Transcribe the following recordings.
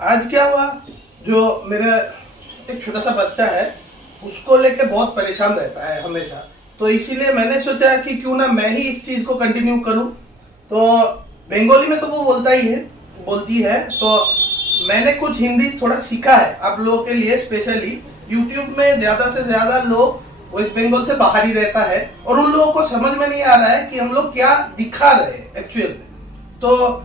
आज क्या हुआ, जो मेरा एक छोटा सा बच्चा है उसको लेके बहुत परेशान रहता है हमेशा। तो इसीलिए मैंने सोचा कि क्यों ना मैं ही इस चीज को कंटिन्यू करूं। तो बंगाली में तो वो बोलती है। तो मैंने कुछ हिंदी थोड़ा सीखा है आप लोगों के लिए स्पेशली। यूट्यूब में ज्यादा से ज्यादा लोग वेस्ट बंगाल से बाहर ही रहता है और उन लोगों को समझ में नहीं आ रहा है कि हम लोग क्या दिखा रहे हैं एक्चुअल में। तो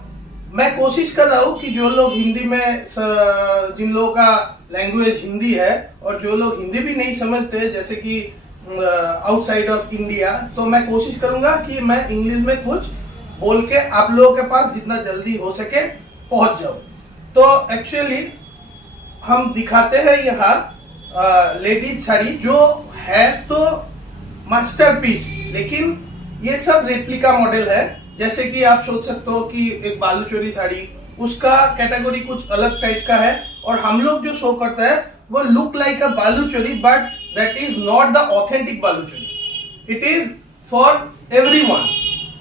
मैं कोशिश कर रहा हूँ कि जो लोग हिंदी में जिन लोगों का लैंग्वेज हिंदी है और जो लोग हिंदी भी नहीं समझते जैसे कि आउटसाइड ऑफ इंडिया, तो मैं कोशिश करूंगा कि मैं इंग्लिश में कुछ बोल के आप लोगों के पास जितना जल्दी हो सके पहुंच जाऊं। तो एक्चुअली हम दिखाते हैं यहाँ लेडीज साड़ी जो है तो मास्टरपीस, लेकिन ये सब रेप्लिका मॉडल है। जैसे कि आप सोच सकते हो कि एक बालूचोरी साड़ी, उसका कैटेगरी कुछ अलग टाइप का है और हम लोग जो शो करता है वो look like a Baluchari but that is not the authentic Baluchari. It is for everyone,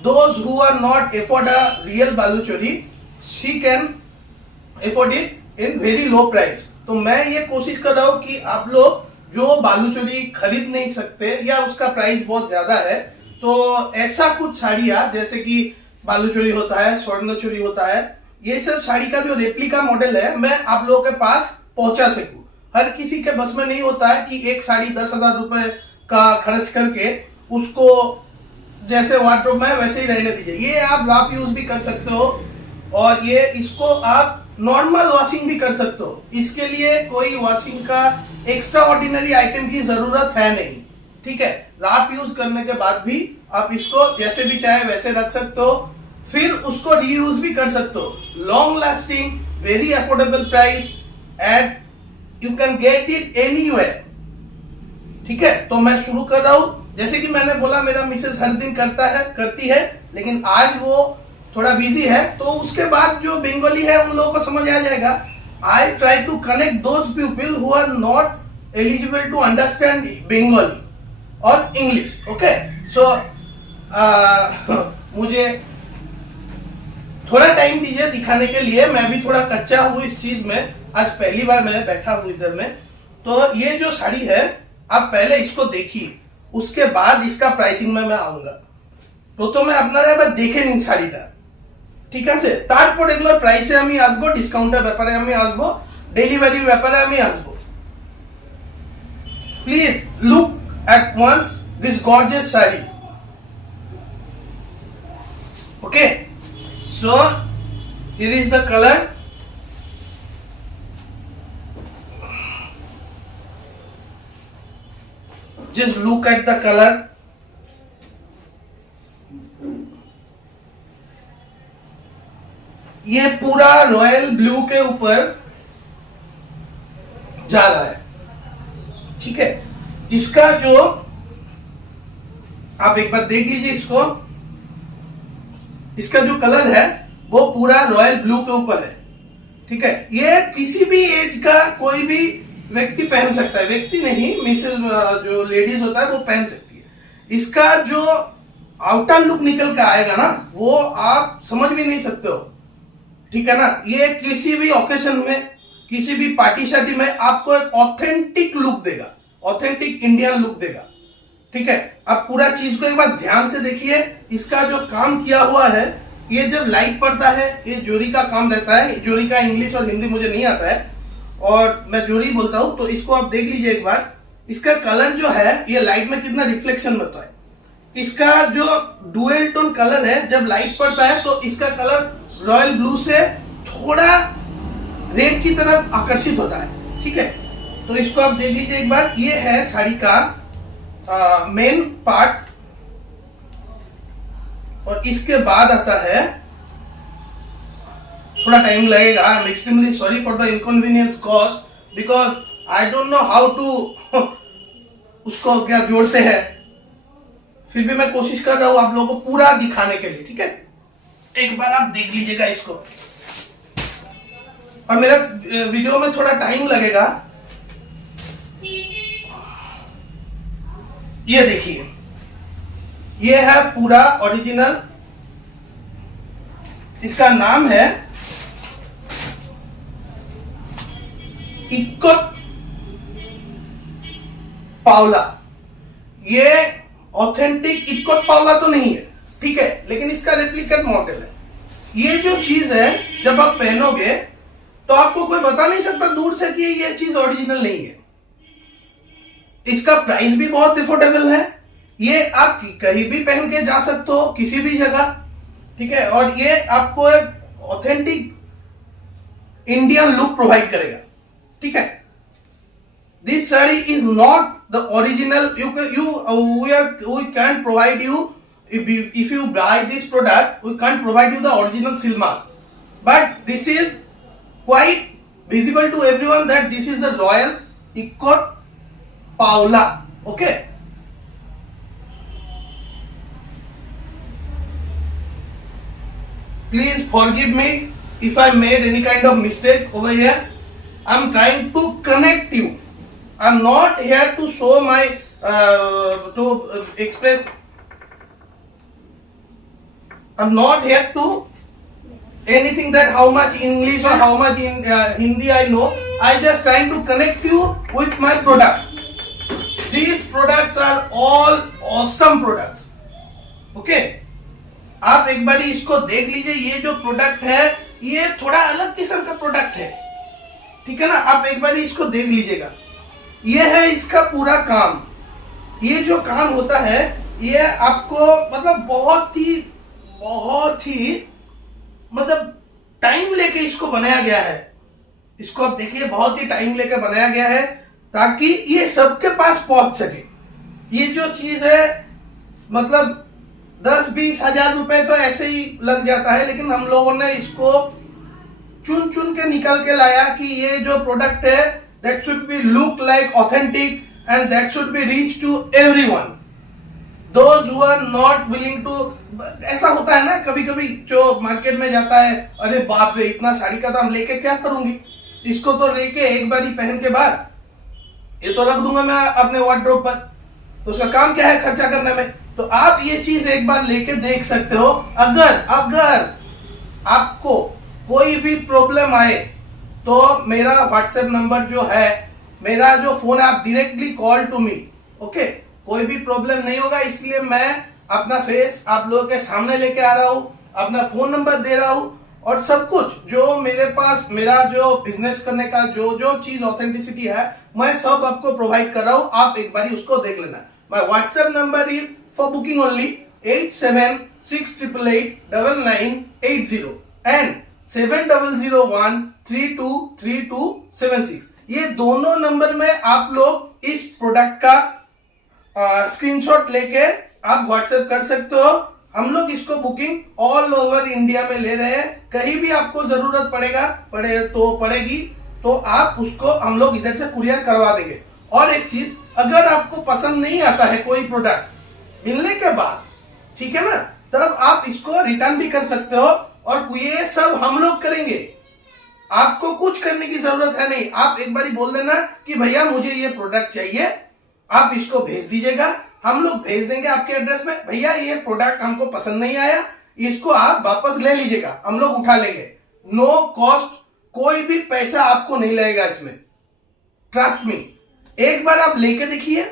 those who are not afford a real Baluchari, she can afford it in very low price. तो मैं ये कोशिश कर रहा हूँ कि आप लोग जो बालूचोरी खरीद नहीं सकते या उसका प्राइस बहुत ज्यादा है, तो ऐसा कुछ साड़ियाँ जैसे कि बालूचोरी होता है, स्वर्णचोरी होता है, ये सब साड़ी का जो रेप्लिका मॉडल है मैं आप लोगों के पास पहुंचा सकूं। हर किसी के बस में नहीं होता है कि एक साड़ी 10,000 रुपए का खर्च करके उसको जैसे वार्डरोब में वैसे ही रहने दीजिए। ये आप राफ यूज भी कर सकते हो और ये इसको आप नॉर्मल वॉशिंग भी कर सकते हो। इसके लिए कोई वॉशिंग का एक्स्ट्रा ऑर्डिनरी आइटम की जरूरत है नहीं, ठीक है। राफ यूज करने के बाद भी आप इसको जैसे भी चाहे वैसे रख सकते हो, फिर उसको रीयूज भी कर सकते हो। Long lasting, very affordable price and you can get it anywhere, ठीक है। तो मैं शुरू कर रहा हूं। जैसे कि मैंने बोला मेरा मिसेस हर दिन करती है, लेकिन आज वो थोड़ा बिजी है, तो उसके बाद जो बंगाली है उन लोगों को समझ आ जाएगा। I try to connect those people who are not eligible to understand Bengali और इंग्लिश, ओके। सो मुझे थोड़ा टाइम दीजिए दिखाने के लिए, मैं भी थोड़ा कच्चा हूँ इस चीज में। आज पहली बार मैं बैठा हूँ इधर में। तो ये जो साड़ी है आप पहले इसको देखिए, उसके बाद इसका प्राइसिंग में मैं आऊंगा। तो मैं আপনারা দেখে নিন শাড়িটা, ঠিক আছে। তারপর এগুলো প্রাইসে আমি আসবো, ডিসকাউন্টের ব্যাপারে আমি আসবো, ডেলিভারির ব্যাপারে আমি আসবো। Please look at once this gorgeous sarees, okay. So here is the color, just look at the color. ये पूरा रॉयल ब्लू के ऊपर जा रहा है, ठीक है। इसका जो आप एक बार देख लीजिए इसको, इसका जो कलर है वो पूरा रॉयल ब्लू के ऊपर है, ठीक है। ये किसी भी एज का कोई भी व्यक्ति पहन सकता है, व्यक्ति नहीं मिसेस जो लेडीज होता है वो पहन सकती है। इसका जो आउटर लुक निकल के आएगा ना वो आप समझ भी नहीं सकते हो, ठीक है ना। ये किसी भी ओकेशन में, किसी भी पार्टी शादी में आपको एक ऑथेंटिक लुक देगा, ऑथेंटिक इंडियन लुक देगा, ठीक है। आप पूरा चीज को एक बार ध्यान से देखिए। इसका जो काम किया हुआ है, ये जब लाइट पड़ता है ये जोरी का काम रहता है। जोरी का इंग्लिश और हिंदी मुझे नहीं आता है और मैं जोरी बोलता हूं, तो इसको आप देख लीजिए एक बार। इसका कलर जो है ये लाइट में कितना रिफ्लेक्शन होता है। इसका जो डुअल टोन कलर है, जब लाइट पड़ता है तो इसका कलर रॉयल ब्लू से थोड़ा रेड की तरफ आकर्षित होता है, ठीक है। तो इसको आप देख लीजिए एक बार। ये है साड़ी का मेन पार्ट और इसके बाद आता है, थोड़ा टाइम लगेगा। I am extremely sorry for the inconvenience cost because I don't know how to उसको क्या जोड़ते हैं, फिर भी मैं कोशिश कर रहा हूं आप लोगों को पूरा दिखाने के लिए, ठीक है। एक बार आप देख लीजिएगा इसको और मेरा वीडियो में थोड़ा टाइम लगेगा। ये देखिए, ये है पूरा ओरिजिनल, इसका नाम है इक्कोत पावला। ये ऑथेंटिक इक्कोत पावला तो नहीं है, ठीक है, लेकिन इसका रेप्लिकेट मॉडल है। ये जो चीज है जब आप पहनोगे तो आपको कोई बता नहीं सकता दूर से कि ये चीज ओरिजिनल नहीं है। इसका प्राइस भी बहुत अफोर्डेबल है। ये आप कहीं भी पहन के जा सकते हो, किसी भी जगह, ठीक है, और ये आपको एक ऑथेंटिक इंडियन लुक प्रोवाइड करेगा, ठीक है। This sari is not the original. We can't provide you, if you buy this product, we can't provide you the original seal mark, but this is quite visible to everyone that this is the Royal Ickot Paola. Okay, please forgive me if I made any kind of mistake over here. I'm trying to connect you. I'm not here to show my express. I'm not here to anything that how much English or how much in Hindi I know. I just trying to connect you with my product. These products are all awesome products. Okay, आप एक बार इसको देख लीजिए। ये जो product है ये थोड़ा अलग किस्म का प्रोडक्ट है, ठीक है ना। आप एक बार इसको देख लीजिएगा। ये है इसका पूरा काम। ये जो काम होता है ये आपको मतलब बहुत ही मतलब टाइम लेके इसको बनाया गया है। इसको आप देखिए, बहुत ही टाइम लेके बनाया गया है ताकि ये सबके पास पहुंच सके। ये जो चीज है मतलब 10-20 हजार रुपए तो ऐसे ही लग जाता है, लेकिन हम लोगों ने इसको चुन चुन के निकल के लाया कि ये जो प्रोडक्ट है that should be look like authentic and that should be reach to everyone. Those who are not willing to, ऐसा होता है ना कभी कभी जो मार्केट में जाता है, अरे बाप रे इतना साड़ी का दाम लेके क्या करूंगी, इसको तो लेके एक बार ही पहन के बाद ये तो रख दूंगा मैं अपने वार्डरोब पर, तो उसका काम क्या है खर्चा करने में। तो आप ये चीज एक बार लेके देख सकते हो। अगर आपको कोई भी प्रॉब्लम आए तो मेरा व्हाट्सएप नंबर जो है, मेरा जो फोन है, आप directly call to me. Okay, कोई भी प्रॉब्लम नहीं होगा, इसलिए मैं अपना फेस आप लोगों के सामने लेके आ रहा हूं, अपना फोन नंबर दे रहा हूं और सब कुछ जो मेरे पास, मेरा जो बिजनेस करने का जो चीज ऑथेंटिसिटी है मैं सब आपको प्रोवाइड कर रहा हूं। आप एक बार उसको देख लेना। My WhatsApp number is for booking only 8768889980 and 7001323276। ये दोनों नंबर में आप लोग इस प्रोडक्ट का स्क्रीनशॉट लेके आप व्हाट्सएप कर सकते हो। हम लोग इसको बुकिंग ऑल ओवर इंडिया में ले रहे हैं। कहीं भी आपको जरूरत पड़ेगी तो आप उसको हम लोग इधर से कुरियर करवा देंगे। और एक चीज, अगर आपको पसंद नहीं आता है कोई प्रोडक्ट मिलने के बाद, ठीक है ना, तब आप इसको रिटर्न भी कर सकते हो और ये सब हम लोग करेंगे। आपको कुछ करने की जरूरत है नहीं। आप एक बारी बोल देना कि भैया मुझे ये प्रोडक्ट चाहिए, आप इसको भेज दीजिएगा, हम लोग भेज देंगे आपके एड्रेस में। भैया ये प्रोडक्ट हमको पसंद नहीं आया, इसको आप वापस ले लीजिएगा, हम लोग उठा लेंगे। नो कॉस्ट, कोई भी पैसा आपको नहीं लगेगा इसमें, ट्रस्ट मी। एक बार आप लेके देखिए,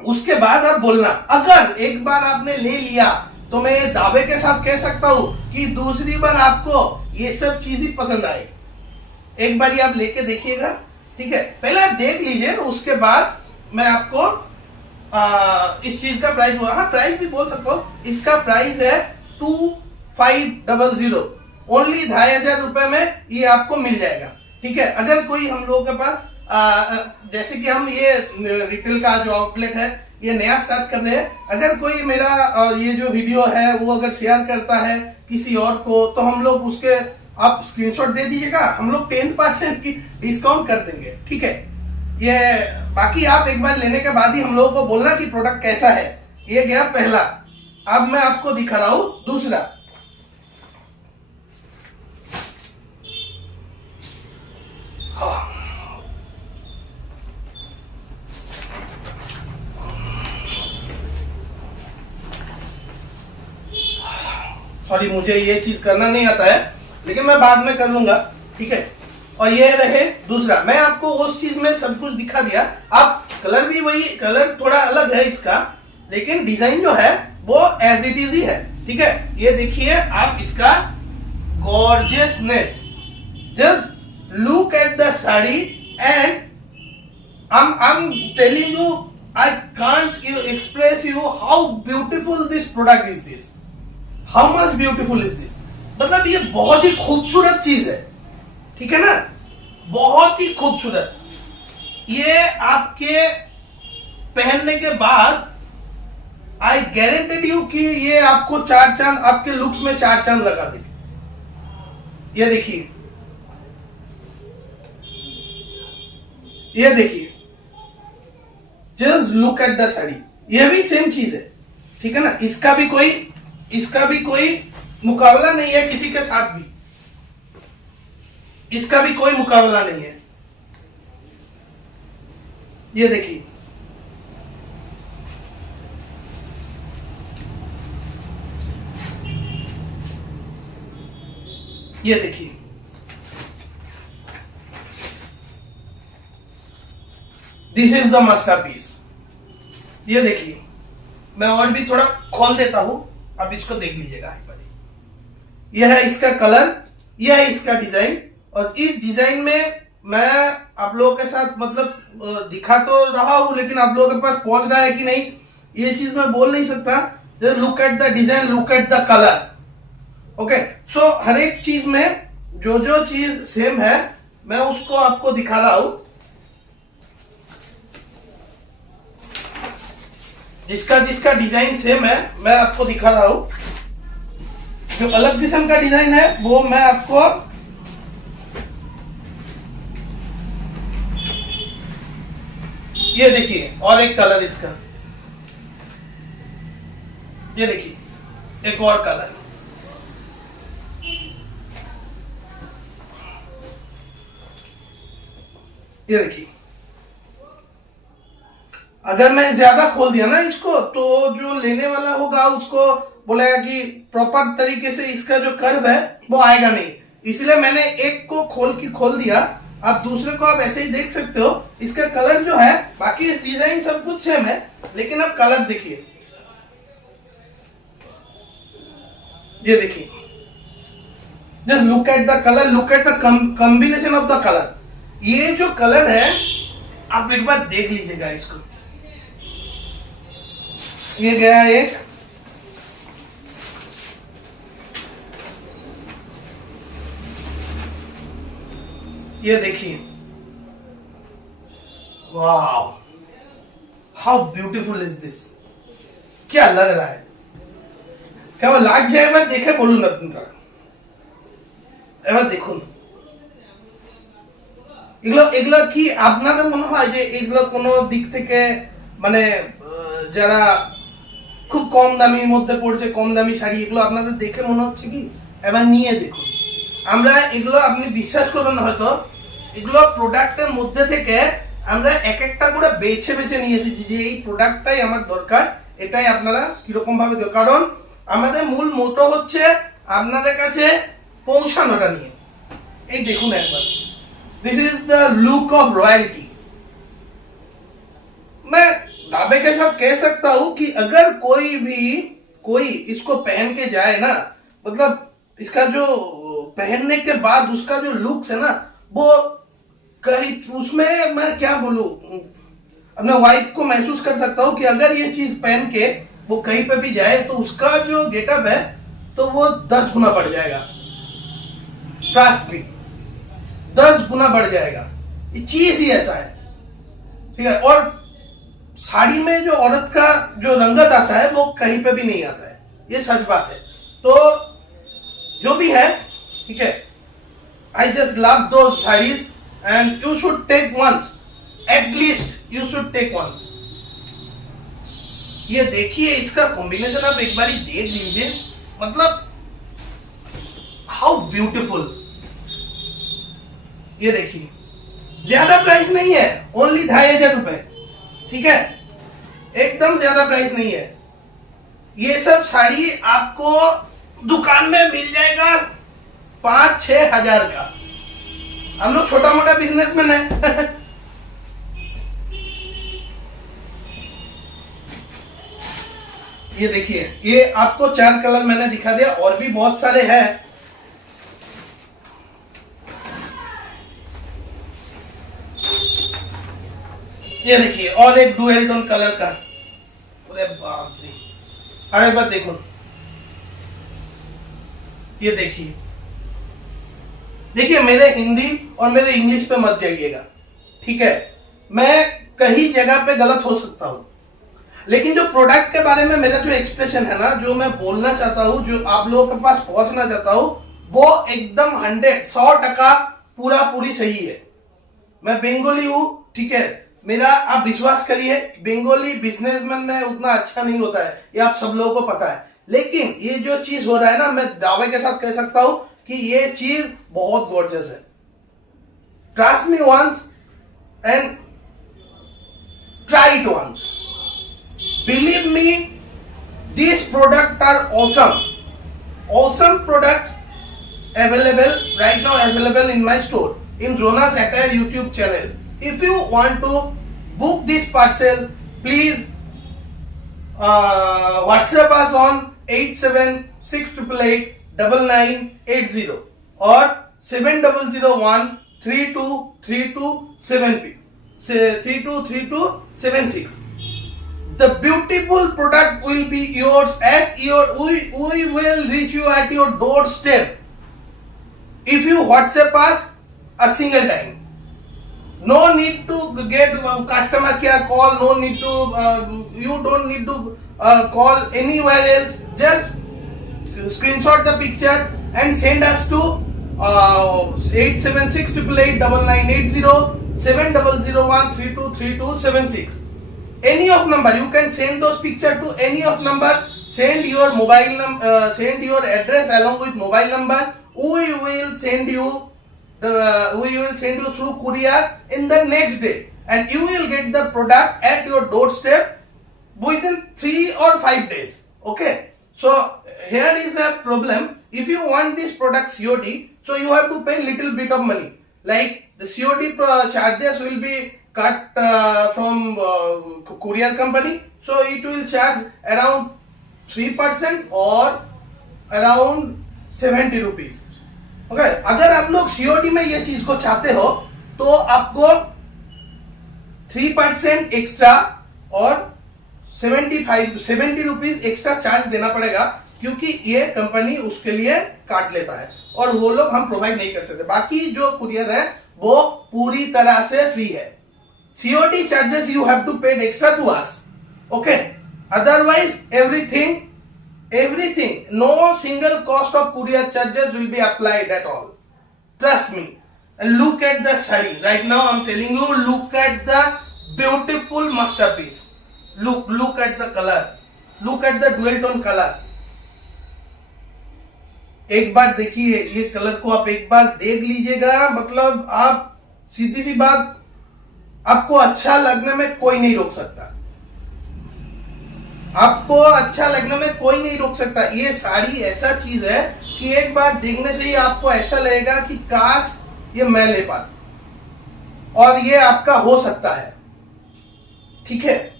उसके बाद आप बोलना। अगर एक बार आपने ले लिया तो मैं ये दावे के साथ कह सकता हूं कि दूसरी बार आपको ये सब चीज ही पसंद आएगी। एक बार आप लेके देखिएगा, ठीक है। पहले आप देख लीजिए, उसके बाद मैं आपको इस चीज का प्राइस, हाँ प्राइस भी बोल सकता हूँ। इसका प्राइस है 2500, ओनली 2500 रुपए में ये आपको मिल जाएगा, ठीक है। अगर कोई हम लोगों के पास जैसे कि हम ये रिटेल का जो आउटलेट है ये नया स्टार्ट कर रहे हैं, अगर कोई मेरा ये जो वीडियो है वो अगर शेयर करता है किसी और को तो हम लोग उसके आप स्क्रीनशॉट दे दीजिएगा, हम लोग 10% की डिस्काउंट कर देंगे, ठीक है। ये बाकी आप एक बार लेने के बाद ही हम लोगों को बोलना कि प्रोडक्ट कैसा है। ये गया पहला। अब मैं आपको दिखा रहा हूं दूसरा। सॉरी, मुझे ये चीज करना नहीं आता है, लेकिन मैं बाद में कर लूंगा, ठीक है। और ये रहे दूसरा। मैं आपको उस चीज में सब कुछ दिखा दिया। आप कलर भी वही, कलर थोड़ा अलग है इसका, लेकिन डिजाइन जो है वो एज इट इज ही है। ठीक है, ये देखिए आप इसका gorgeousness, just look at the sari and I'm telling you, I can't express you how beautiful this product is this. How much beautiful is this? मतलब ये बहुत ही खूबसूरत चीज है, ठीक है ना, बहुत ही खूबसूरत। ये आपके पहनने के बाद आई गारंटेड यू कि ये आपको चार चांद, आपके लुक्स में चार चांद लगा देगी। ये देखिए, ये देखिए, just look at the sari. ये भी सेम चीज है, ठीक है ना, इसका भी कोई मुकाबला नहीं है किसी के साथ भी, इसका भी कोई मुकाबला नहीं है। ये देखिए, ये देखिए, दिस इज द मास्टरपीस। ये देखिए, मैं और भी थोड़ा खोल देता हूं, अब इसको देख लीजिएगा एक बार। यह है इसका कलर, यह है इसका डिजाइन, और इस डिजाइन में मैं आप लोगों के साथ मतलब दिखा तो रहा हूं, लेकिन आप लोगों के पास पहुंच रहा है कि नहीं ये चीज मैं बोल नहीं सकता। Look at the design, look at the colour. Okay, so हर एक चीज में जो जो चीज सेम है मैं उसको आपको दिखा रहा हूं। जिसका जिसका डिजाइन सेम है मैं आपको दिखा रहा हूं। जो अलग किस्म का डिजाइन है वो मैं आपको ये देखिए, और एक कलर इसका, ये देखिए एक और कलर। ये देखिए, अगर मैं ज्यादा खोल दिया ना इसको तो जो लेने वाला होगा उसको बोलेगा कि प्रॉपर तरीके से इसका जो कर्व है वो आएगा नहीं, इसलिए मैंने एक को खोल दिया। आप दूसरे को आप ऐसे ही देख सकते हो। इसका कलर जो है, बाकी डिजाइन सब कुछ सेम है, लेकिन अब कलर देखिए, ये देखिए, just look at the colour, look at the combination of the colour. ये जो कलर है आप एक बार देख लीजिएगा इसको। ये गया एक, ये देखिए, wow how beautiful is this. क्या लग रहा है, क्या वो लाग जाए? मैं देखे बोलू ना तुमरा, এবার দেখুন এগুলো কি আপনাদের মনে হয় যে এগুলো কোনো দিক থেকে মানে যারা খুব কম দামির মধ্যে পড়ছে, কম দামি শাড়ি, এগুলো আপনাদের দেখে মনে হচ্ছে কি? এবার নিয়ে দেখুন। আমরা এগুলো আপনি বিশ্বাস করবেন না হয়তো, এগুলো প্রোডাক্টের মধ্যে থেকে আমরা এক একটা করে বেছে বেছে নিয়ে এসেছি যে এই প্রোডাক্টটাই আমার দরকার, এটাই আপনারা কিরকম ভাবে দেন। কারণ আমাদের মূল মোটো হচ্ছে আপনাদের কাছে পৌঁছানোটা নিয়ে। এই দেখুন একবার, this is the look of royalty. मैं दावे के साथ कह सकता हूं कि अगर कोई इसको पहन के जाए ना, मतलब इसका जो पहनने के बाद उसका जो लुक्स है ना, वो कहीं उसमें मैं क्या बोलूं, अपने वाइफ को महसूस कर सकता हूं कि अगर ये चीज पहन के वो कहीं पे भी जाए तो उसका जो गेटअप है तो वो 10 गुना बढ़ जाएगा। ट्रस्ट मी, 10 गुना बढ़ जाएगा। ये चीज ही ऐसा है, ठीक है। और साड़ी में जो औरत का जो रंगत आता है वो कहीं पे भी नहीं आता है, ये सच बात है। तो जो भी है, ठीक है, I just love those saris and you should take once, at least you should take once. ये देखिए, इसका कॉम्बिनेशन आप एक बार ही देख लीजिए, मतलब हाउ ब्यूटीफुल। ये देखिए, ज्यादा प्राइस नहीं है, ओनली 2500 रुपए, ठीक है, एकदम ज्यादा प्राइस नहीं है। ये सब साड़ी आपको दुकान में मिल जाएगा 5-6 हजार का, हम लोग छोटा मोटा बिजनेसमैन है। ये देखिए, ये आपको 4 कलर मैंने दिखा दिया, और भी बहुत सारे हैं। ये देखिए, और एक डुअल टोन कलर का। अरे बाप रे, अरे बस देखो, ये देखिए। देखिए, मेरे हिंदी और मेरे इंग्लिश पे मत जाइएगा, ठीक है। मैं कहीं जगह पे गलत हो सकता हूं, लेकिन जो प्रोडक्ट के बारे में मेरा जो एक्सप्रेशन है ना, जो मैं बोलना चाहता हूं, जो आप लोगों के पास पहुंचना चाहता हूं, वो एकदम 100% पूरा पूरी सही है। मैं बंगाली हूं, ठीक है। मेरा आप विश्वास करिए, बंगाली बिजनेसमैन में उतना अच्छा नहीं होता है, ये आप सब लोगों को पता है। लेकिन ये जो चीज हो रहा है ना, मैं दावे के साथ कह सकता हूं कि ये चीज बहुत गॉर्जियस है। Trust me once and try it once. Believe me, these products are awesome. Awesome products available right now, available in my store in Rona's Attire YouTube channel. If you want to book this parcel, please WhatsApp us on 8768889980 or 7001323276. The beautiful product will be yours at your, we will reach you at your doorstep if you WhatsApp us a single time. No need to get customer care call, no need to, you don't need to call anywhere else. Just screenshot the picture and send us to 8768889980 7001323276. Any of number, you can send those picture to any of number. Send your mobile number, send your address along with mobile number. We will send you through courier in the next day, and you will get the product at your doorstep within 3 or 5 days. Okay, so here is the problem. If you want this product COD, so you have to pay little bit of money, like the COD charges will be cut from courier company, so it will charge around 3% or around 70 rupees. Okay, अगर आप लोग COD में ये चीज को चाहते हो तो आपको 3% एक्स्ट्रा और 70 रुपीज एक्स्ट्रा चार्ज देना पड़ेगा, क्योंकि ये कंपनी उसके लिए काट लेता है और वो लोग हम प्रोवाइड नहीं कर सकते। बाकी जो कुरियर है वो पूरी तरह से फ्री है। COD charges you have to pay extra to us. Okay. Otherwise, everything, no single cost of courier charges will be applied at all. Trust me. And look at the sari. Right now, I'm telling you, look at the beautiful masterpiece. Look at the color. Look at the dual tone color. एक बार देखिए, ये colour को आप एक बार देख लीजिएगा, मतलब आप सीधी सी बात, आपको अच्छा लगने में कोई नहीं रोक सकता। आपको अच्छा लगने में कोई नहीं रोक सकता। ये साड़ी ऐसा चीज है कि एक बार देखने से ही आपको ऐसा लगेगा कि काश ये मैं ले पाता, और ये आपका हो सकता है। ठीक है,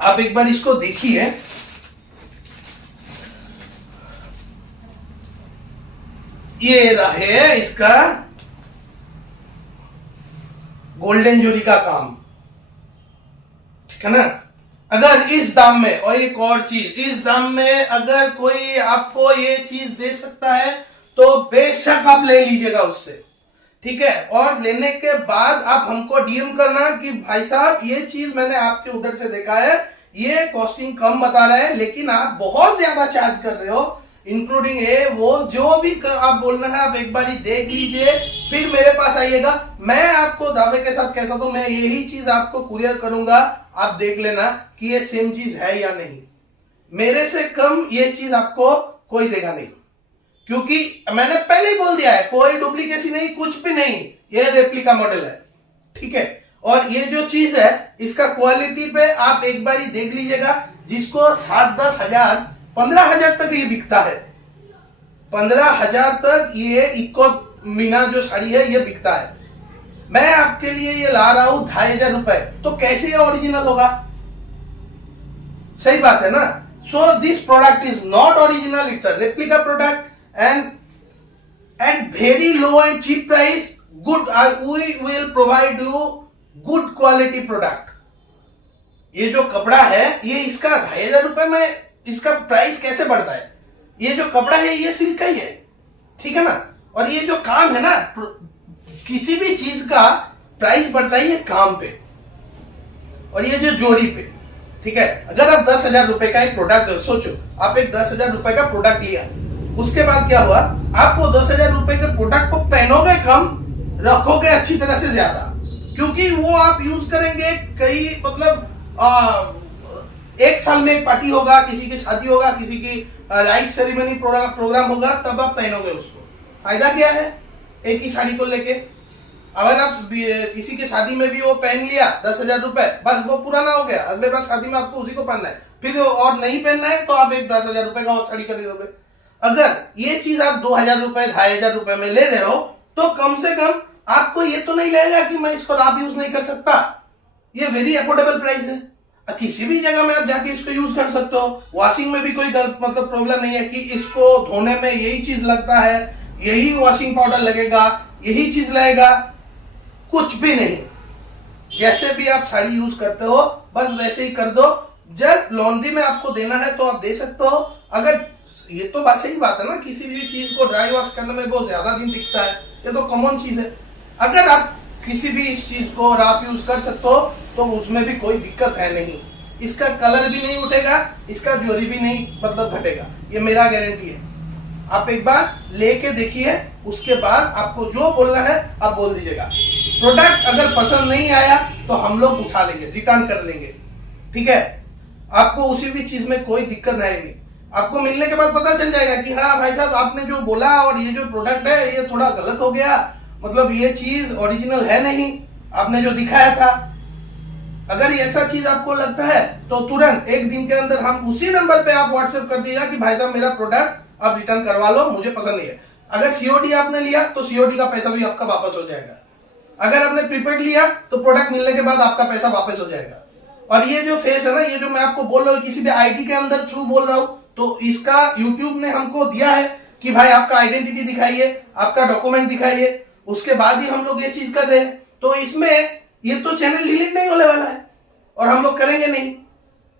आप एक बार इसको देखिए। ये रहे इसका गोल्डन जोड़ी का काम, ठीक है ना। अगर इस दाम में, और एक और चीज, इस दाम में अगर कोई आपको ये चीज दे सकता है तो बेशक आप ले लीजिएगा उससे, ठीक है। और लेने के बाद आप हमको डीएम करना कि भाई साहब ये चीज मैंने आपके उधर से देखा है, ये कॉस्टिंग कम बता रहा है लेकिन आप बहुत ज्यादा चार्ज कर रहे हो, इंक्लूडिंग वो जो भी आप बोलना है आप एक बार ही देख लीजिए, फिर मेरे पास आइएगा। मैं आपको दावे के साथ कह सकता हूं, मैं यही चीज आपको कुरियर करूंगा, आप देख लेना कि ये सेम चीज है या नहीं। मेरे से कम ये चीज आपको कोई देगा नहीं, क्योंकि मैंने पहले ही बोल दिया है, कोई डुप्लीकेसी नहीं, कुछ भी नहीं, ये रेप्लिका मॉडल है, ठीक है। और ये जो चीज है इसका क्वालिटी पे आप एक बार ही देख लीजिएगा, जिसको 7-10 हजार 15,000 तक ये बिकता है, 15,000 तक ये इको मीना जो साड़ी है ये बिकता है, मैं आपके लिए ये ला रहा हूं 2500 रुपए, तो कैसे ये ओरिजिनल होगा? सही बात है ना? So this product is not original, it's a replica product and at very low and cheap price, good we will provide you good quality product. ये जो कपड़ा है ये इसका 2500 रुपए में इसका प्राइस कैसे बढ़ता है? ये जो कपड़ा है ये सिल्क का ही है, ठीक है ना? और ये जो काम है ना, किसी भी चीज का प्राइस बढ़ता ही है काम पे और ये जो जोड़ी पे, ठीक है? अगर आप 10,000 रुपए का एक प्रोडक्ट, सोचो आप एक 10,000 रुपए का प्रोडक्ट लिया, उसके बाद क्या हुआ? आप वो 10,000 रुपए के प्रोडक्ट को पहनोगे कम, रखोगे अच्छी तरह से ज्यादा, क्योंकि वो आप यूज करेंगे कई मतलब एक साल में एक पार्टी होगा, किसी की शादी होगा, किसी की राइस सेरेमनी प्रोग्राम होगा, तब आप पहनोगे उसको। फायदा क्या है एक ही साड़ी को लेके? अगर आप किसी के शादी में भी वो पहन लिया 10,000 रुपए, बस वो पुराना हो गया, अगले बार शादी में आपको उसी को पहनना है, फिर और नहीं पहनना है तो आप एक 10,000 रुपए का और साड़ी खरीदोगे। अगर ये चीज आप 2,000 रुपए 2,500 रुपए में ले रहे हो तो कम से कम आपको ये तो नहीं लगेगा कि मैं इसको आप यूज नहीं कर सकता। ये वेरी अफोर्डेबल प्राइस है, किसी भी जगह में आप जाके इसको यूज कर सकते हो। वॉशिंग में भी कोई मतलब प्रॉब्लम नहीं है कि इसको धोने में यही चीज लगता है, यही वॉशिंग पाउडर लगेगा, यही चीज लगेगा, कुछ भी नहीं। जैसे भी आप साड़ी यूज करते हो बस वैसे ही कर दो, जस्ट लॉन्ड्री में आपको देना है तो आप दे सकते हो। अगर ये तो बात सही बात है ना, किसी भी चीज को ड्राई वॉश करने में बहुत ज्यादा दिन टिकता है, ये तो कॉमन चीज है। अगर आप किसी भी चीज को और आप यूज कर सकते हो तो उसमें भी कोई दिक्कत है नहीं, इसका कलर भी नहीं उठेगा, इसका जोरी भी नहीं मतलब घटेगा, ये मेरा गारंटी है। आप एक बार लेके देखिए, उसके बाद आपको जो बोलना है आप बोल दीजिएगा। प्रोडक्ट अगर पसंद नहीं आया तो हम लोग उठा लेंगे, रिटर्न कर लेंगे, ठीक है? आपको उसी भी चीज में कोई दिक्कत आएगी। आपको मिलने के बाद पता चल जाएगा कि हाँ भाई साहब आपने जो बोला और ये जो प्रोडक्ट है ये थोड़ा गलत हो गया, मतलब ये चीज ओरिजिनल है नहीं, आपने जो दिखाया था। अगर ऐसा चीज आपको लगता है तो तुरंत एक दिन के अंदर हम उसी नंबर पे आप व्हाट्सएप कर दीजिएगा कि भाई साहब मेरा प्रोडक्ट आप रिटर्न करवा लो, मुझे पसंद नहीं है। अगर सीओडी आपने लिया तो सीओडी का पैसा भी आपका वापस हो जाएगा। अगर आपने प्रीपेड लिया तो प्रोडक्ट मिलने के बाद आपका पैसा वापस हो जाएगा। और ये जो फेस है ना, ये जो मैं आपको बोल रहा हूँ किसी भी आईडी के अंदर थ्रू बोल रहा हूँ, तो इसका यूट्यूब ने हमको दिया है कि भाई आपका आइडेंटिटी दिखाइए, आपका डॉक्यूमेंट दिखाइए, उसके बाद ही हम लोग ये चीज कर रहे हैं। तो इसमें ये तो चैनल डिलीट नहीं होने वाला है और हम लोग करेंगे नहीं,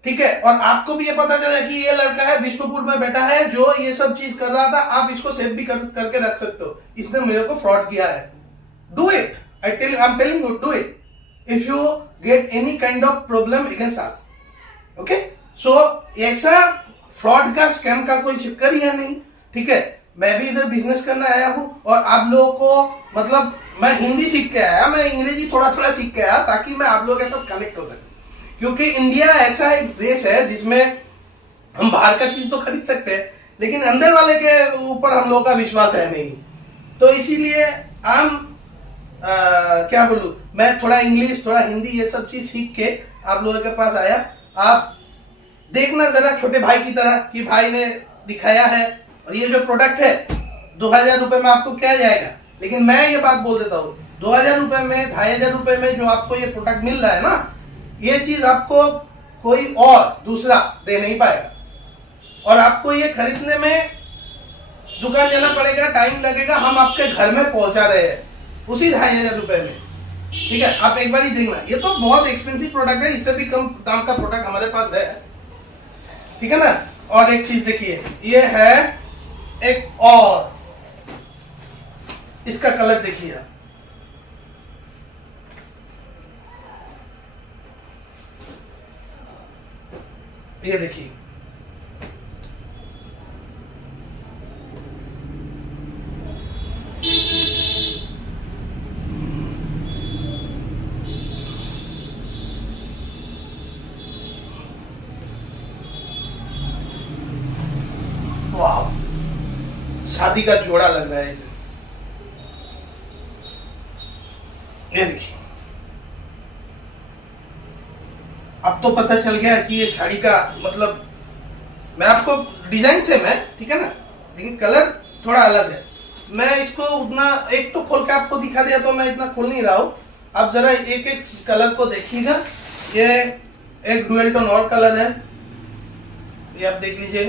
ठीक है? और आपको भी ये पता चला कि ये लड़का है बिष्णुपुर में बैठा है जो ये सब चीज कर रहा था, आप इसको सेव भी करके रख सकते हो। इसने मेरे को फ्रॉड किया है। Do it, I am telling you, do it if you get any kind of problem against us, okay? So ऐसा फ्रॉड का स्कैम का कोई चक्कर ही है नहीं, ठीक है? मैं भी इधर बिजनेस करने आया हूं और आप लोगों को मतलब मैं हिंदी सीख के आया, मैं अंग्रेजी थोड़ा थोड़ा सीख के आया ताकि मैं आप लोगों के साथ कनेक्ट हो सकूं, क्योंकि इंडिया ऐसा एक देश है जिसमें हम बाहर का चीज तो खरीद सकते हैं लेकिन अंदर वाले के ऊपर हम लोगों का विश्वास है नहीं। तो इसीलिए हम क्या बोलूं, मैं थोड़ा इंग्लिश थोड़ा हिंदी ये सब चीज सीख के आप लोगों के पास आया। आप देखना जरा छोटे भाई की तरह कि भाई ने दिखाया है और ये जो प्रोडक्ट है 2,000 रुपए में आपको क्या जाएगा। लेकिन मैं ये बात बोल देता हूँ, 2,000 रुपए में 2,500 रुपए में जो आपको ये प्रोडक्ट मिल रहा है ना, ये चीज आपको कोई और दूसरा दे नहीं पाएगा। और आपको ये खरीदने में दुकान जाना पड़ेगा, टाइम लगेगा, हम आपके घर में पहुंचा रहे हैं उसी 2,500 रुपए में, ठीक है? आप एक बार ही देखना, ये तो बहुत एक्सपेंसिव प्रोडक्ट है, इससे भी कम दाम का प्रोडक्ट हमारे पास है, ठीक है ना? और एक चीज देखिए, ये है एक और, इसका कलर देखिए आप, ये देखिए, वाह, शादी का जोड़ा लग रहा है इसे। ये देखिए, अब तो पता चल गया कि ये साड़ी का मतलब, मैं आपको डिजाइन सेम है, ठीक है ना, लेकिन कलर थोड़ा अलग है। मैं इसको उतना एक तो खोल के आपको दिखा दिया तो मैं इतना खोल नहीं रहा हूँ। आप जरा एक एक कलर को देखिएगा। ये एक डुअल टोन और कलर है, ये आप देख लीजिए।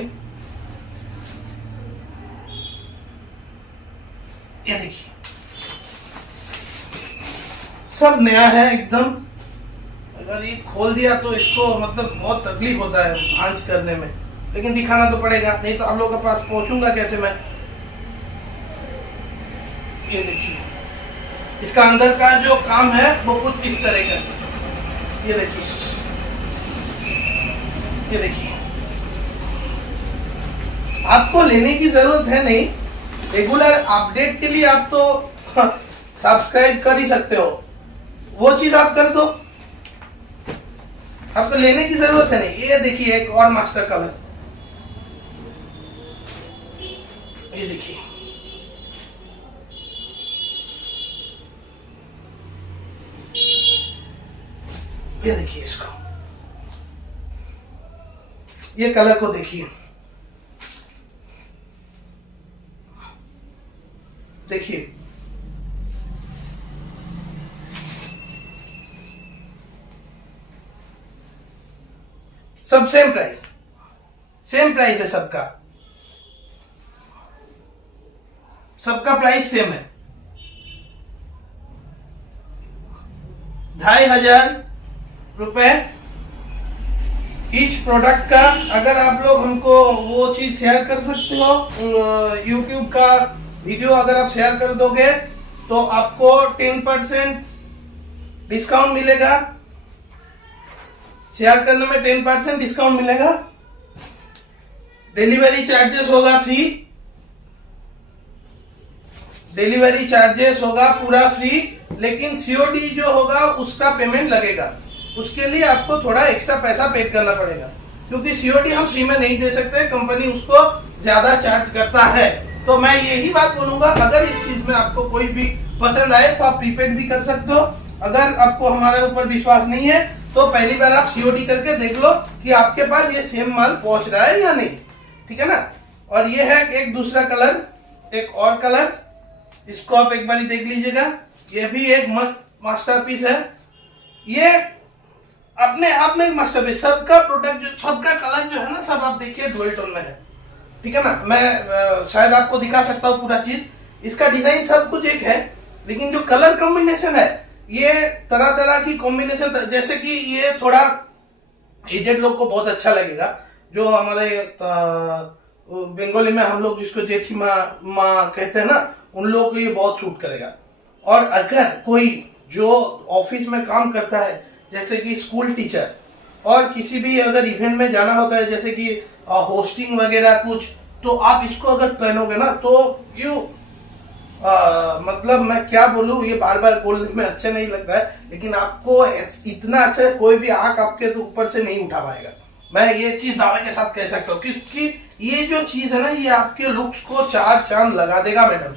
ये देखिए सब नया है एकदम। अगर ये खोल दिया तो इसको मतलब बहुत तकलीफ होता है भांज करने में, लेकिन दिखाना तो पड़ेगा, नहीं तो आप लोगों के पास पहुंचूंगा कैसे मैं। ये देखिए इसका अंदर का जो काम है वो कुछ इस तरीके से। ये देखिए, ये देखिए आपको लेने की जरूरत है नहीं, रेगुलर अपडेट के लिए आप तो सब्सक्राइब कर ही सकते हो, वो चीज आप कर दो, आपको लेने की जरूरत है नहीं। ये देखिए एक और मास्टर कलर, ये देखिए ये देखिए इसको, ये कलर को देखिए, देखिए सब सेम प्राइस, सेम प्राइस है सबका, सबका प्राइस सेम है। 2500 रुपए ईच प्रोडक्ट का। अगर आप लोग हमको वो चीज शेयर कर सकते हो, यूट्यूब का वीडियो अगर आप शेयर कर दोगे तो आपको 10% डिस्काउंट मिलेगा। शेयर करने में 10% डिस्काउंट मिलेगा। डिलीवरी चार्जेस होगा फ्री, डिलीवरी चार्जेस होगा पूरा फ्री, लेकिन सीओडी जो होगा उसका पेमेंट लगेगा। उसके लिए आपको थोड़ा एक्स्ट्रा पैसा पेड करना पड़ेगा, क्योंकि सीओडी हम फ्री में नहीं दे सकते, कंपनी उसको ज्यादा चार्ज करता है। तो मैं यही बात बोलूंगा, अगर इस चीज में आपको कोई भी पसंद आए तो आप प्रीपेड भी कर सकते हो। अगर आपको हमारे ऊपर विश्वास नहीं है तो पहली बार आप सीओडी करके देख लो कि आपके पास ये सेम माल पहुंच रहा है या नहीं, ठीक है ना। और ये है एक दूसरा कलर, एक और कलर, इसको आप एक बार देख लीजिएगा। ये भी एक मस्त मास्टरपीस है, ये अपने आप में एक मास्टरपीस। सबका प्रोडक्ट जो, सबका कलर जो है ना, सब आप देखिए डुअल टोन में है, ठीक है ना। मैं शायद आपको दिखा सकता हूँ पूरा चीज, इसका डिजाइन सब कुछ एक है, लेकिन जो कलर कॉम्बिनेशन है ये तरह तरह की कॉम्बिनेशन, जैसे कि ये थोड़ा एजेड लोग को बहुत अच्छा लगेगा, जो हमारे बंगाली में हम लोग जिसको जेठी माँ कहते हैं ना, उन लोगों को ये बहुत सूट करेगा। और अगर कोई जो ऑफिस में काम करता है, जैसे कि स्कूल टीचर, और किसी भी अगर इवेंट में जाना होता है जैसे कि होस्टिंग वगैरह कुछ, तो आप इसको अगर पहनोगे ना तो यू मतलब मैं क्या बोलूं, ये बार बार बोलने में अच्छा नहीं लगता है, लेकिन आपको इतना अच्छा है कोई भी आंख आपके तो ऊपर से नहीं उठा पाएगा। मैं ये चीज दावे के साथ कह सकता हूँ, क्योंकि ये जो चीज है ना, ये आपके लुक्स को 4 चांद लगा देगा मैडम।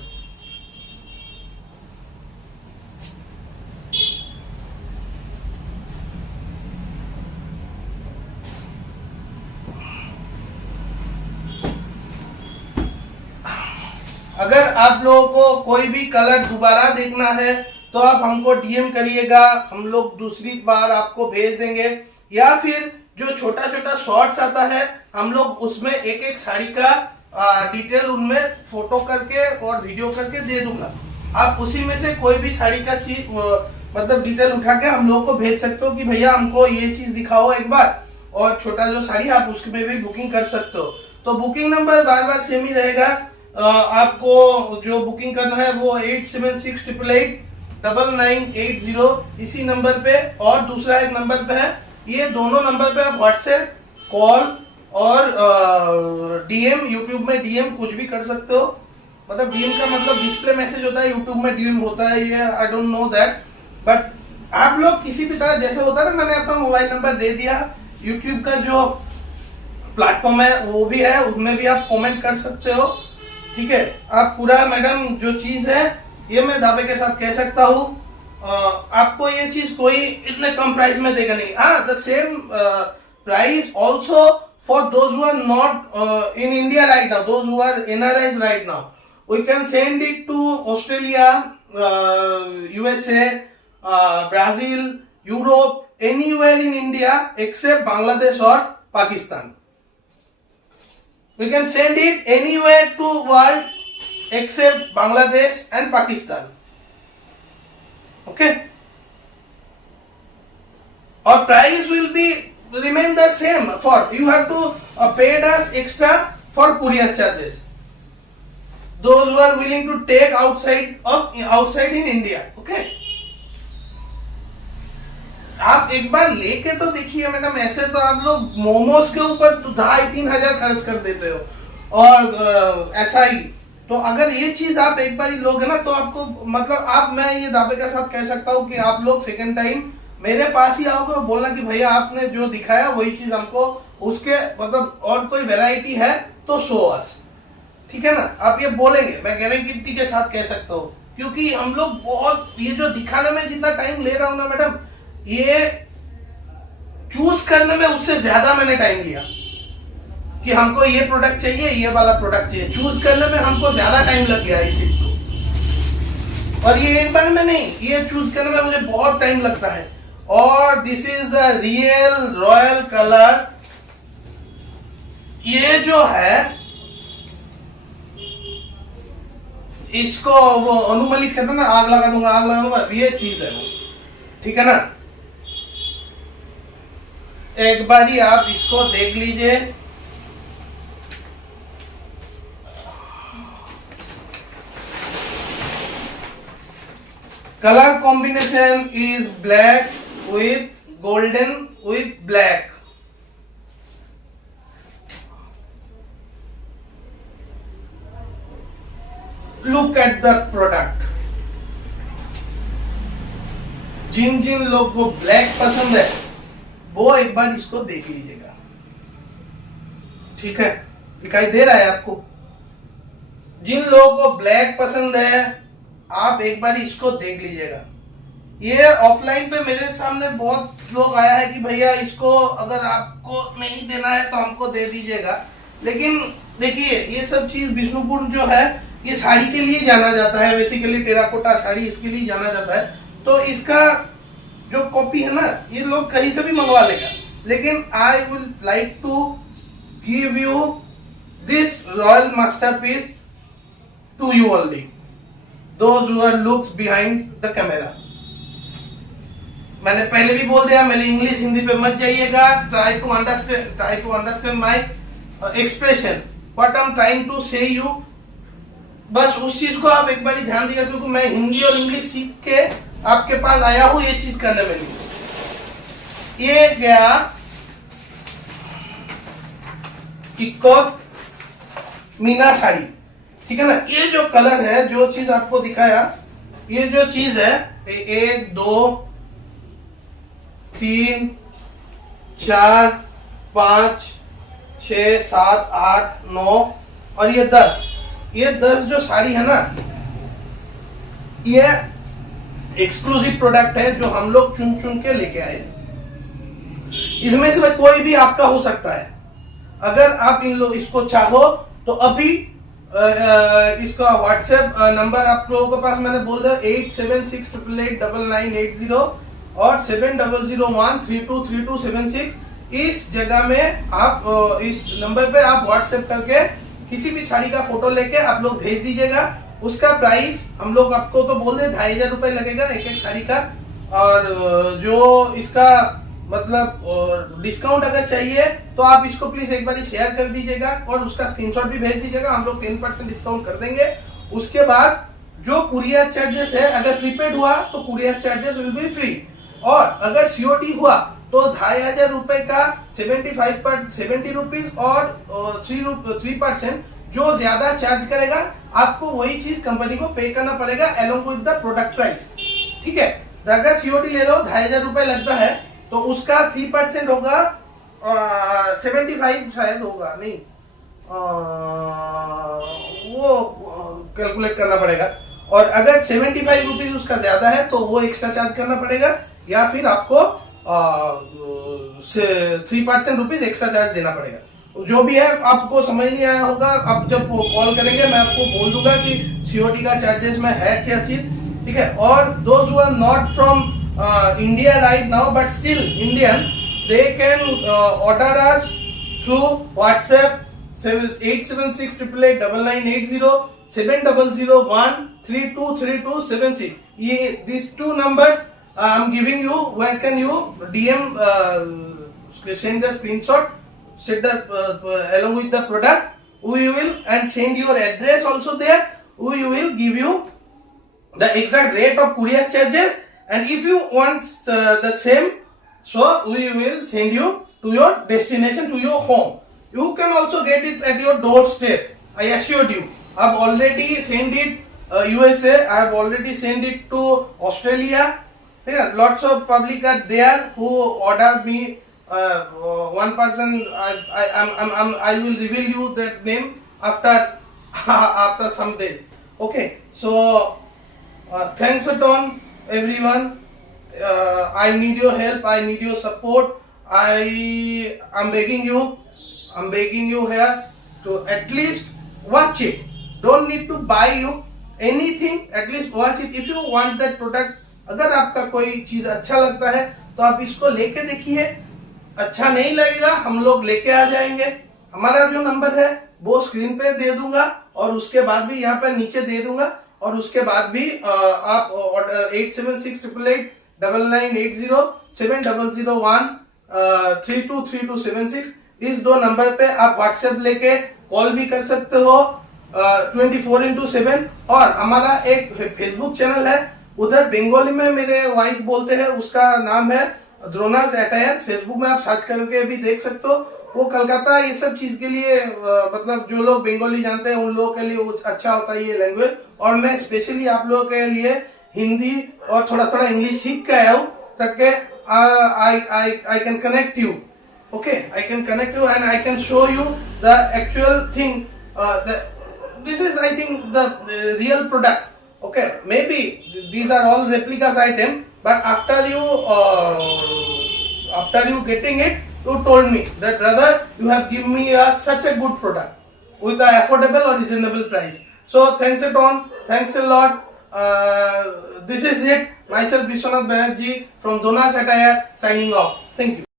अगर आप लोगों को कोई भी कलर दोबारा देखना है तो आप हमको डीएम करिएगा, हम लोग दूसरी बार आपको भेज देंगे। या फिर जो छोटा छोटा शॉर्ट्स आता है, हम लोग उसमें एक एक साड़ी का डिटेल उनमें फोटो करके और वीडियो करके दे दूंगा। आप उसी में से कोई भी साड़ी का चीज मतलब डिटेल उठा के हम लोग को भेज सकते हो कि भैया हमको ये चीज दिखाओ एक बार, और छोटा जो साड़ी आप उसमें भी बुकिंग कर सकते हो। तो बुकिंग नंबर बार बार सेम ही रहेगा। आपको जो बुकिंग करना है वो 8768889980 इसी नंबर पे, और दूसरा एक नंबर पे है, ये दोनों नंबर पे आप व्हाट्सएप कॉल और डीएम, यूट्यूब में डीएम कुछ भी कर सकते हो। मतलब डीएम का मतलब डिस्प्ले मैसेज होता है, यूट्यूब में डीएम होता है, ये आई डोंट नो दैट, बट आप लोग किसी भी तरह जैसे होता है ना, मैंने अपना मोबाइल नंबर दे दिया, यूट्यूब का जो प्लेटफॉर्म है वो भी है, उसमें भी आप कमेंट कर सकते हो, ठीक है। आप पूरा मैडम जो चीज है ये मैं दावे के साथ कह सकता हूँ, आपको ये चीज कोई इतने कम प्राइस में देगा नहीं। हाँ, the same price also for those who are not in India right now, those who are NRIs right now, we can send it to Australia, USA, Brazil, Europe, anywhere in India except Bangladesh or Pakistan. We can send it anywhere to world except Bangladesh and Pakistan. Okay? Our price will remain the same. For you have to pay us extra for courier charges. Those who are willing to take outside in India. Okay? आप एक बार लेके तो देखिए madam, ऐसे तो आप लोग मोमोज के ऊपर 2,500-3,000 खर्च कर देते हो और ऐसा ही। तो अगर ये चीज आप एक बार ही लोगे ना तो आपको मतलब आप, मैं ये दावे के साथ कह सकता हूँ कि आप लोग सेकंड टाइम मेरे पास ही आओगे और बोलना कि भैया आपने जो दिखाया वही चीज हमको, उसके मतलब और कोई वैरायटी है तो शो अस। ठीक है ना, आप ये बोलेंगे, मैं गारंटी के साथ कह सकता हूँ, क्योंकि हम लोग बहुत ये जो दिखाने में जितना टाइम ले रहा हूं ना मैडम, ये चूज करने में उससे ज्यादा मैंने टाइम लिया कि हमको ये प्रोडक्ट चाहिए, ये वाला प्रोडक्ट चाहिए। चूज करने में हमको ज्यादा टाइम लग गया इस चीज को, और ये एक बार में नहीं, ये चूज करने में मुझे बहुत टाइम लगता है। और this is the real royal colour. ये जो है इसको वो अनुमलिक कहते हैं ना, आग लगा दूंगा, आग लगा दूंगा, ये चीज है वो। ठीक है ना, एक बारी आप इसको देख लीजिए। Colour combination is black with golden with black. Look at the product. जिन जिन लोग को ब्लैक पसंद है वो एक बार इसको देख लीजिएगा। ठीक है, दिखाई दे रहा है आपको? जिन लोगों को ब्लैक पसंद है आप एक बार इसको देख लीजिएगा। ये ऑफलाइन पे मेरे सामने बहुत लोग आया है कि भैया इसको अगर आपको नहीं देना है तो हमको दे दीजिएगा। लेकिन देखिए ये सब चीज विष्णुपुर जो है ये साड़ी के लिए जाना जाता है, बेसिकली टेराकोटा साड़ी इसके लिए जाना जाता है। तो इसका जो कॉपी है ना ये लोग कहीं से भी मंगवा लेगा, लेकिन I will like to give you this royal masterpiece to you only, those who are looks behind the camera. मैंने पहले भी बोल दिया, मेरी इंग्लिश हिंदी पे मत जाइएगा। Try to understand my expression, what I am trying to say you. बस उस चीज को आप एक बार ध्यान दीजिएगा, क्योंकि मैं हिंदी और इंग्लिश सीख के आपके पास आया हूं ये चीज करने में नहीं। ये गया इक्कोत मीना साड़ी। ठीक है ना, ये जो कलर है, जो चीज आपको दिखाया, ये जो चीज है 1 2 3 4 5 6 7 8 9 और ये 10, ये 10 जो साड़ी है ना ये एक्सक्लूसिव प्रोडक्ट है जो हम लोग चुन चुन के लेके आए। इसमें से कोई भी आपका हो सकता है। अगर आप इसको चाहो तो अभी इसका व्हाट्सएप नंबर आप लोगों के पास मैंने बोल दिया 8768889980 और 7001323276। इस जगह में आप इस नंबर पे आप व्हाट्सएप करके किसी भी साड़ी का फोटो लेके आप लोग भेज दीजिएगा। उसका प्राइस हम लोग आपको तो बोल दे 2,500 रुपए लगेगा एक एक साड़ी का। और जो इसका मतलब डिस्काउंट अगर चाहिए तो आप इसको प्लीज एक बार शेयर कर दीजिएगा और उसका स्क्रीनशॉट भी भेज दीजिएगा, हम लोग 10% डिस्काउंट कर देंगे। उसके बाद जो कुरियर चार्जेस है, अगर प्रीपेड हुआ तो courier charges will be free, और अगर सीओडी हुआ तो 2,500 रुपए का 70 रुपीज और 3% जो ज्यादा चार्ज करेगा आपको वही चीज कंपनी को पे करना पड़ेगा along with the product price. ठीक है, अगर सीओडी ले लो 2,500 रुपए लगता है तो उसका 3% होगा 75 शायद होगा, नहीं वो कैलकुलेट करना पड़ेगा। और अगर 75 रुपीज उसका ज्यादा है तो वो एक्स्ट्रा चार्ज करना पड़ेगा, या फिर आपको 3% रुपीज एक्स्ट्रा चार्ज देना पड़ेगा। जो भी है आपको समझ नहीं आया होगा, आप जब कॉल करेंगे मैं आपको बोल दूंगा कि सीओडी का चार्जेस में है क्या चीज, ठीक है। और those who are not from India right now but still Indian, they can order us through WhatsApp 8768889980 7001323276। ये these two numbers I'm giving you. Where can you DM, send the screenshot, set the along with the product. We will and send your address also there. We will give you the exact rate of courier charges, and if you want the same, so we will send you to your destination, to your home. You can also get it at your doorstep. I assured you. I've already sent it USA. I've already sent it to Australia. Yeah, lots of public are there who ordered me. One person, I will reveal you that name after after some days. Okay, so thanks a ton, everyone. I need your help. I need your support. I'm begging you. I'm begging you here to at least watch it. Don't need to buy you anything. At least watch it. If you want that product, अगर आपका कोई चीज अच्छा लगता है तो आप इसको लेके देखिए। अच्छा नहीं लगेगा हम लोग लेके आ जाएंगे। हमारा जो नंबर है वो स्क्रीन पे दे दूंगा और उसके बाद भी यहाँ पे नीचे दे दूंगा, और उसके बाद भी आप 8768889980 7001323276 इस दो नंबर पे आप व्हाट्सएप लेके कॉल भी कर सकते हो 24/7। और हमारा एक फेसबुक चैनल है, उधर बंगाली में मेरे वाइफ बोलते हैं, उसका नाम है द्रोनास अटायर। फेसबुक में आप सर्च करके भी देख सकते हो। वो कलकत्ता ये सब चीज के लिए मतलब जो लोग बंगाली जानते हैं उन लोगों के लिए अच्छा होता है ये लैंग्वेज। और मैं स्पेशली आप लोगों के लिए हिंदी और थोड़ा थोड़ा इंग्लिश सीख के आया हूँ ताकि I can connect you. Okay, I can connect you and I can show you the actual thing. This is, I think, the real product. Okay, maybe these are all replicas item, but after you getting it, you told me that brother, you have given me such a good product with the affordable or reasonable price. So thanks a ton, thanks a lot. This is it. Myself Vishwanath Banerjee from Donas Attire signing off. Thank you.